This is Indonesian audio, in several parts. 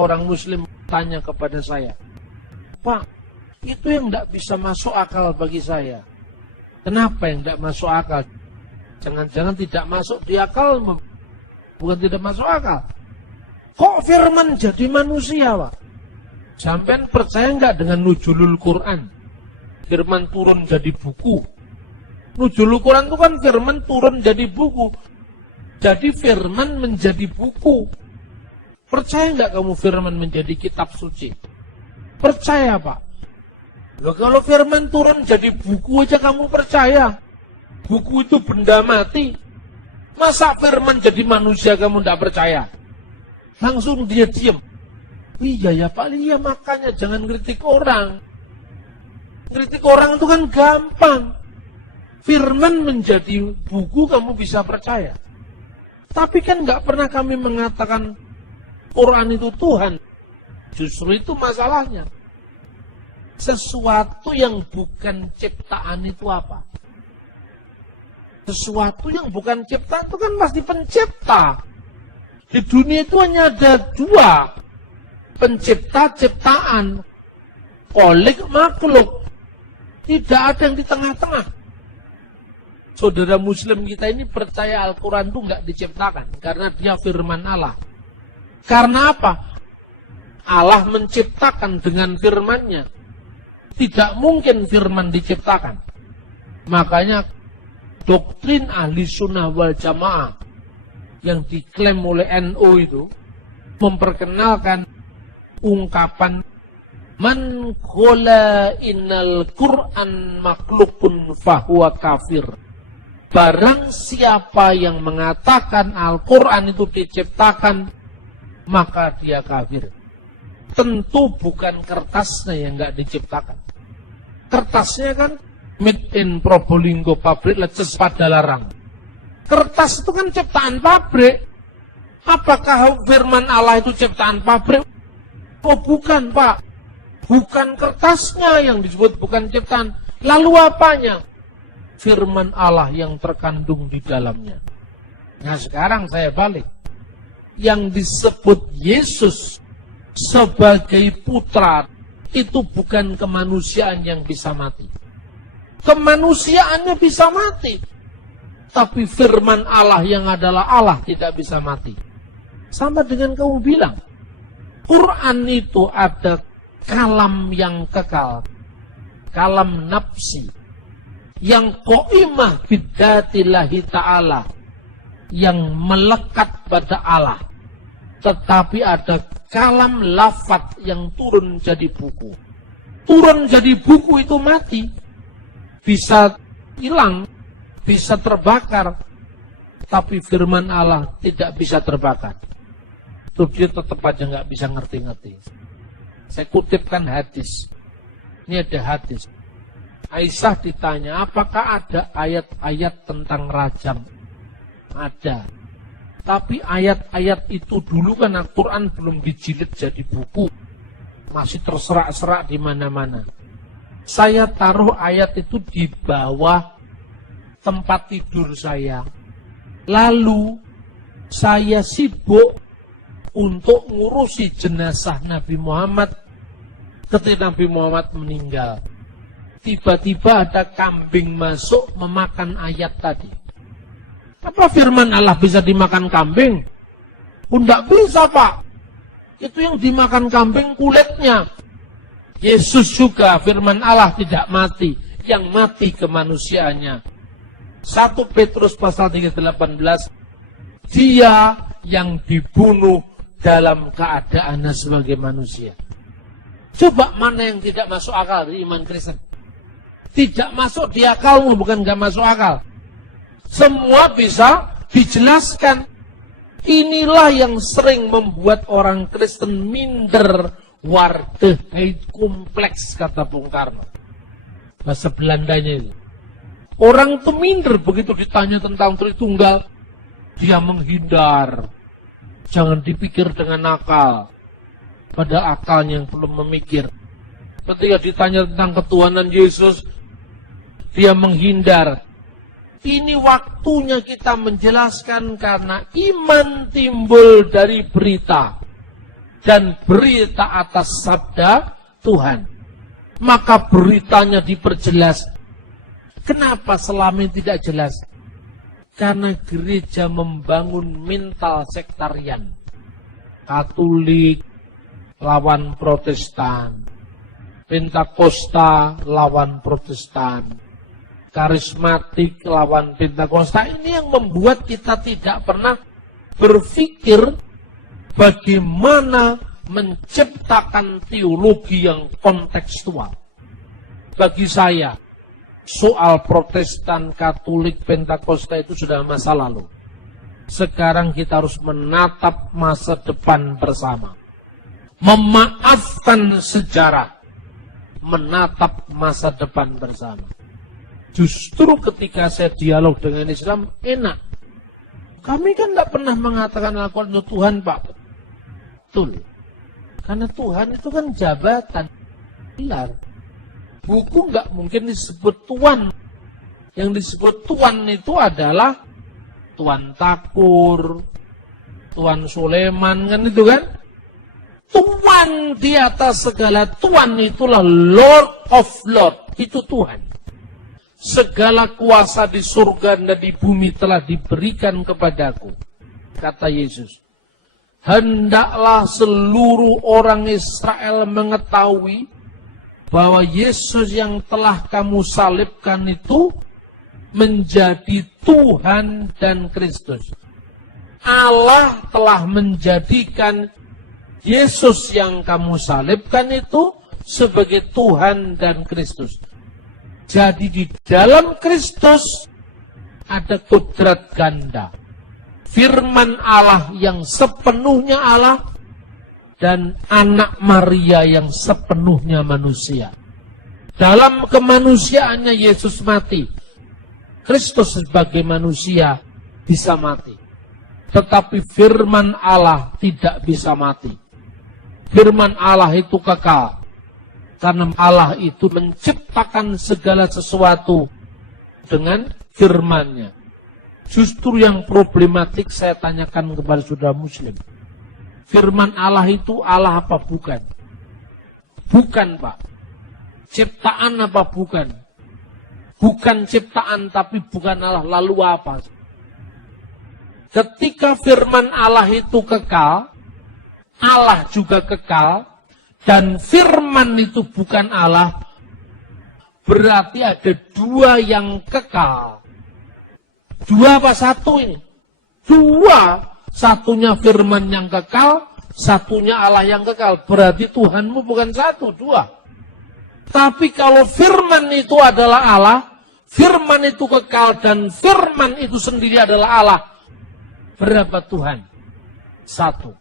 orang muslim tanya kepada saya, Pak, itu yang tidak bisa masuk akal bagi saya. Kenapa yang tidak masuk akal? Jangan-jangan tidak masuk di akal, bukan tidak masuk akal. Kok firman jadi manusia, Pak? Sampean percaya nggak dengan nuzulul Quran? Firman turun jadi buku. Nuzulul Quran itu kan firman turun jadi buku. Jadi firman menjadi buku. Percaya nggak kamu firman menjadi kitab suci? Percaya, Pak. Loh, kalau firman turun jadi buku aja kamu percaya. Buku itu benda mati. Masa firman jadi manusia kamu tidak percaya? Langsung dia diam. Iya ya Pak, iya makanya jangan kritik orang. Kritik orang itu kan gampang. Firman menjadi buku kamu bisa percaya. Tapi kan nggak pernah kami mengatakan Quran itu Tuhan. Justru itu masalahnya. Sesuatu yang bukan ciptaan itu apa? Sesuatu yang bukan ciptaan itu kan pasti pencipta. Di dunia itu hanya ada dua. Pencipta, ciptaan. Kholik, makhluk. Tidak ada yang di tengah-tengah. Saudara muslim kita ini percaya Al-Quran itu nggak diciptakan. Karena dia firman Allah. Karena apa? Allah menciptakan dengan firman-Nya. Tidak mungkin firman diciptakan. Makanya doktrin ahli sunnah wal jamaah yang diklaim oleh NU itu memperkenalkan ungkapan man qala innal Qur'an makhlukun fahuwa kafir. Barang siapa yang mengatakan Al-Quran itu diciptakan, maka dia kafir. Tentu bukan kertasnya yang nggak diciptakan. Kertasnya kan made in Probolinggo, pabrik leces Padalarang. Kertas itu kan ciptaan pabrik. Apakah firman Allah itu ciptaan pabrik? Oh bukan, Pak. Bukan kertasnya yang disebut bukan ciptaan. Lalu apanya? Firman Allah yang terkandung di dalamnya. Nah sekarang saya balik. Yang disebut Yesus sebagai putra itu bukan kemanusiaan yang bisa mati. Kemanusiaannya bisa mati. Tapi firman Allah yang adalah Allah tidak bisa mati. Sama dengan kamu bilang. Quran itu ada kalam yang kekal. Kalam nafsi. Yang qaimah bidzatillahi ta'ala. Yang melekat pada Allah. Tetapi ada kalam lafaz yang turun jadi buku. Turun jadi buku itu mati. Bisa hilang. Bisa terbakar. Tapi firman Allah tidak bisa terbakar. Itu dia tetap aja nggak bisa ngerti-ngerti. Saya kutipkan hadis. Ini ada hadis. Aisyah ditanya, apakah ada ayat-ayat tentang rajam? Ada. Tapi ayat-ayat itu dulu kan Al-Quran belum dijilid jadi buku. Masih terserak-serak di mana-mana. Saya taruh ayat itu di bawah tempat tidur saya. Lalu saya sibuk untuk ngurusi jenazah Nabi Muhammad ketika Nabi Muhammad meninggal. Tiba-tiba ada kambing masuk memakan ayat tadi. Apa firman Allah bisa dimakan kambing? Tidak bisa, Pak. Itu yang dimakan kambing kulitnya. Yesus juga firman Allah tidak mati. Yang mati kemanusiaannya. 1 Petrus pasal 3:18. Dia yang dibunuh dalam keadaannya sebagai manusia. Coba mana yang tidak masuk akal di iman Kristen? Tidak masuk di akalmu, bukan gak masuk akal. Semua bisa dijelaskan. Inilah yang sering membuat orang Kristen minder. Waardigheid kompleks, kata Bung Karno. Bahasa Belandanya itu. Orang itu minder begitu ditanya tentang Tritunggal. Dia menghindar. Jangan dipikir dengan akal. Pada akalnya yang belum memikir. Ketika ditanya tentang ketuhanan Yesus, dia menghindar. Ini waktunya kita menjelaskan karena iman timbul dari berita. dan berita atas sabda Tuhan. Maka beritanya diperjelas. Kenapa selama ini tidak jelas? Karena gereja membangun mental sektarian. Katolik lawan Protestan. Pentakosta lawan Protestan. Karismatik lawan Pentakosta. Ini yang membuat kita tidak pernah berpikir bagaimana menciptakan teologi yang kontekstual. Bagi saya, soal Protestan, Katolik, Pentakosta itu sudah masa lalu. Sekarang kita harus menatap masa depan bersama. Memaafkan sejarah. Menatap masa depan bersama. Justru ketika saya dialog dengan Islam, enak. Kami kan tidak pernah mengatakan lakukan Tuhan, Pak. Betul. Karena Tuhan itu kan jabatan. Pilar. Buku nggak mungkin disebut Tuhan. Yang disebut Tuhan itu adalah Tuan Takur, Tuan Sulaiman, kan itu kan? Tuhan di atas segala Tuhan itulah Lord of Lord. Itu Tuhan. Segala kuasa di surga dan di bumi telah diberikan kepadaku. Kata Yesus. Hendaklah seluruh orang Israel mengetahui bahwa Yesus yang telah kamu salibkan itu menjadi Tuhan dan Kristus. Allah telah menjadikan Yesus yang kamu salibkan itu sebagai Tuhan dan Kristus. Jadi di dalam Kristus ada kodrat ganda. Firman Allah yang sepenuhnya Allah dan anak Maria yang sepenuhnya manusia. Dalam kemanusiaannya Yesus mati. Kristus sebagai manusia bisa mati. Tetapi firman Allah tidak bisa mati. Firman Allah itu kekal. Karena Allah itu menciptakan segala sesuatu dengan firman-Nya. Justru yang problematik saya tanyakan kepada saudara muslim. Firman Allah itu Allah apa bukan? Bukan, Pak. Ciptaan apa bukan? Bukan ciptaan tapi bukan Allah. Lalu apa? Ketika firman Allah itu kekal, Allah juga kekal, dan firman itu bukan Allah, berarti ada dua yang kekal. Dua apa satu ini? Dua. Satunya firman yang kekal, satunya Allah yang kekal. Berarti Tuhanmu bukan satu, dua. Tapi kalau firman itu adalah Allah, firman itu kekal, dan firman itu sendiri adalah Allah. Berapa Tuhan? Satu.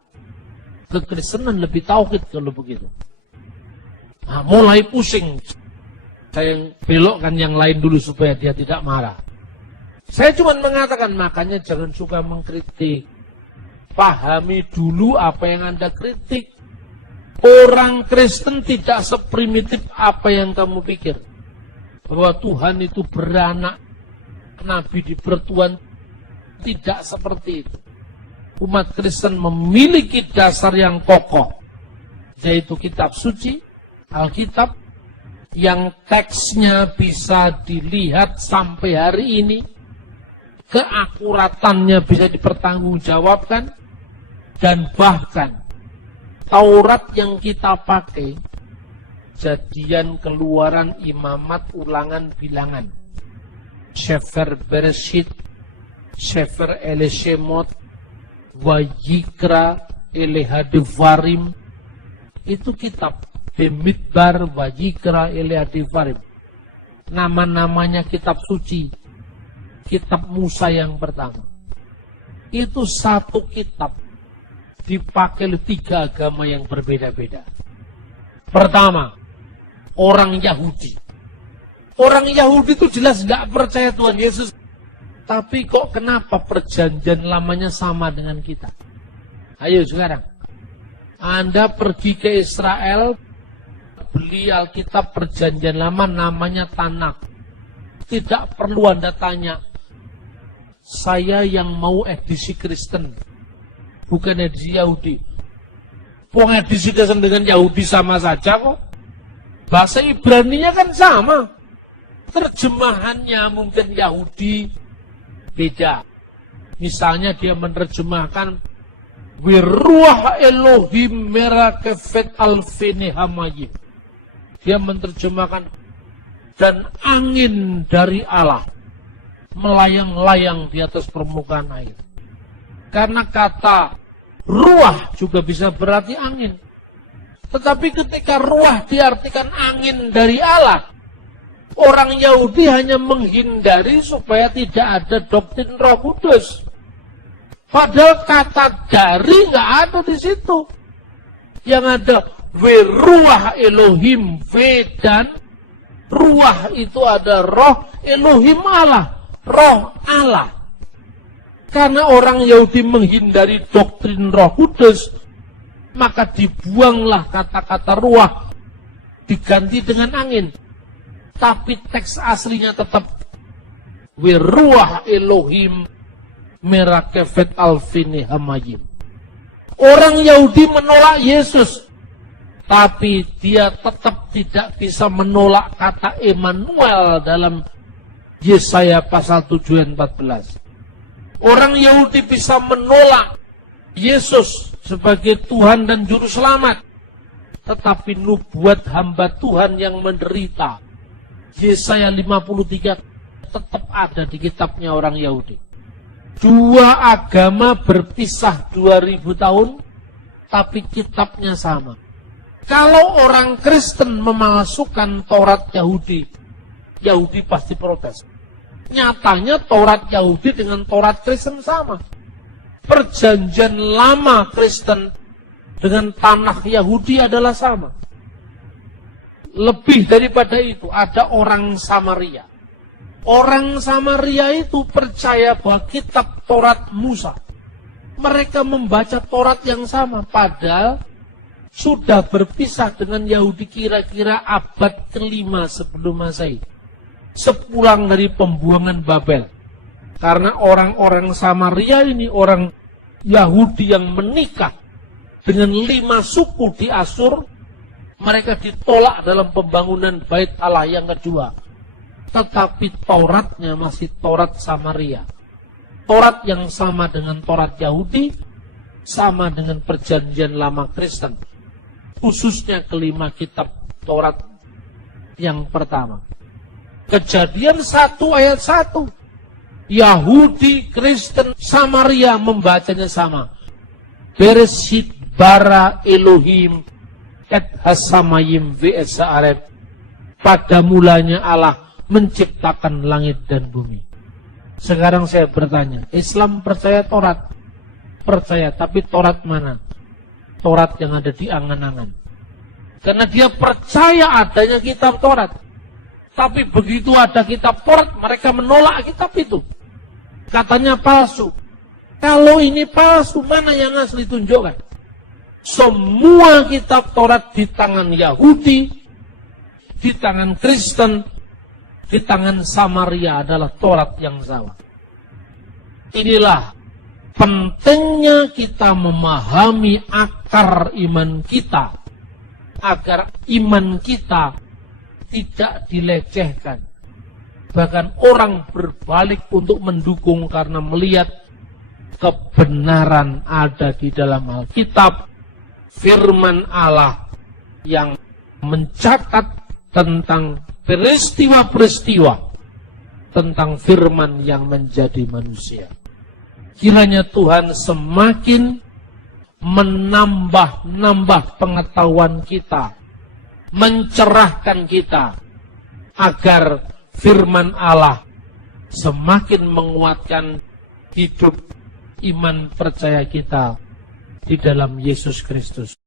Kekristenan lebih tauhid kalau begitu. Nah, mulai pusing. Saya belokkan yang lain dulu supaya dia tidak marah. Saya cuma mengatakan, makanya jangan suka mengkritik. Pahami dulu apa yang Anda kritik. Orang Kristen tidak seprimitif apa yang kamu pikir. Bahwa Tuhan itu beranak, Nabi dipertuan, tidak seperti itu. Umat Kristen memiliki dasar yang kokoh, yaitu kitab suci, Alkitab, yang teksnya bisa dilihat sampai hari ini, keakuratannya bisa dipertanggungjawabkan, dan bahkan Taurat yang kita pakai, Jadian, Keluaran, Imamat, Ulangan, Bilangan, Sefer Bereshit, Sefer Elishemot, Wayikra, Elehadevarim, itu kitab Bemidbar, Wayikra, Elehadevarim. Nama-namanya kitab suci, kitab Musa yang pertama. Itu satu kitab dipakai oleh tiga agama yang berbeda-beda. Pertama, orang Yahudi. Orang Yahudi itu jelas nggak percaya Tuhan Yesus. Tapi kok kenapa perjanjian lamanya sama dengan kita? Ayo sekarang. Anda pergi ke Israel, beli Alkitab perjanjian lama namanya Tanakh. Tidak perlu Anda tanya, saya yang mau edisi Kristen, bukan edisi Yahudi. Wong edisi-edisi dengan Yahudi sama saja kok. Bahasa Ibraninya kan sama. Terjemahannya mungkin Yahudi beda. Misalnya dia menerjemahkan Wiruah Elohim merakefet alfini hamayim. Dia menerjemahkan dan angin dari Allah melayang-layang di atas permukaan air. Karena kata ruah juga bisa berarti angin. Tetapi ketika ruah diartikan angin dari Allah, orang Yahudi hanya menghindari supaya tidak ada doktrin Roh Kudus. Padahal kata dari nggak ada di situ. Yang ada Wiruah Elohim, dan ruah itu ada roh Elohim Allah, roh Allah. Karena orang Yahudi menghindari doktrin Roh Kudus, maka dibuanglah kata-kata ruah, diganti dengan angin. Tapi teks aslinya tetap Wiruah Elohim merakefet alfini hamayim. Orang Yahudi menolak Yesus, tapi dia tetap tidak bisa menolak kata Immanuel dalam Yesaya pasal 7 ayat 14. Orang Yahudi bisa menolak Yesus sebagai Tuhan dan Juru Selamat, tetapi nubuat hamba Tuhan yang menderita, Yesaya 53, tetap ada di kitabnya orang Yahudi. Dua agama berpisah 2000 tahun, tapi kitabnya sama. Kalau orang Kristen memalsukan Taurat Yahudi, Yahudi pasti protes. Nyatanya Taurat Yahudi dengan Taurat Kristen sama. Perjanjian lama Kristen dengan tanah Yahudi adalah sama. Lebih daripada itu, ada orang Samaria. Orang Samaria itu percaya bahwa kitab Taurat Musa. Mereka membaca Taurat yang sama, padahal sudah berpisah dengan Yahudi kira-kira abad ke-5 sebelum Masehi. Sepulang dari pembuangan Babel. Karena orang-orang Samaria ini orang Yahudi yang menikah dengan 5 suku di Asur, mereka ditolak dalam pembangunan Bait Allah yang kedua. Tetapi Tauratnya masih Taurat Samaria. Taurat yang sama dengan Taurat Yahudi, sama dengan perjanjian lama Kristen. Khususnya kelima kitab Taurat yang pertama. Kejadian 1 ayat 1. Yahudi, Kristen, Samaria membacanya sama. Bereshit bara Elohim et hasamayim ve'esa'aret. Pada mulanya Allah menciptakan langit dan bumi. Sekarang saya bertanya, Islam percaya Taurat? Percaya, tapi Taurat mana? Taurat yang ada di angan-angan. Karena dia percaya adanya kitab Taurat. Tapi begitu ada kitab Taurat, mereka menolak kitab itu. Katanya palsu. Kalau ini palsu, mana yang asli tunjukkan? Semua kitab Taurat di tangan Yahudi, di tangan Kristen, di tangan Samaria adalah Taurat yang sama. Inilah pentingnya kita memahami akar iman kita, agar iman kita tidak dilecehkan. Bahkan orang berbalik untuk mendukung karena melihat kebenaran ada di dalam Alkitab, firman Allah yang mencatat tentang peristiwa-peristiwa, tentang firman yang menjadi manusia. Kiranya Tuhan semakin menambah pengetahuan kita, mencerahkan kita, agar firman Allah semakin menguatkan hidup iman percaya kita di dalam Yesus Kristus.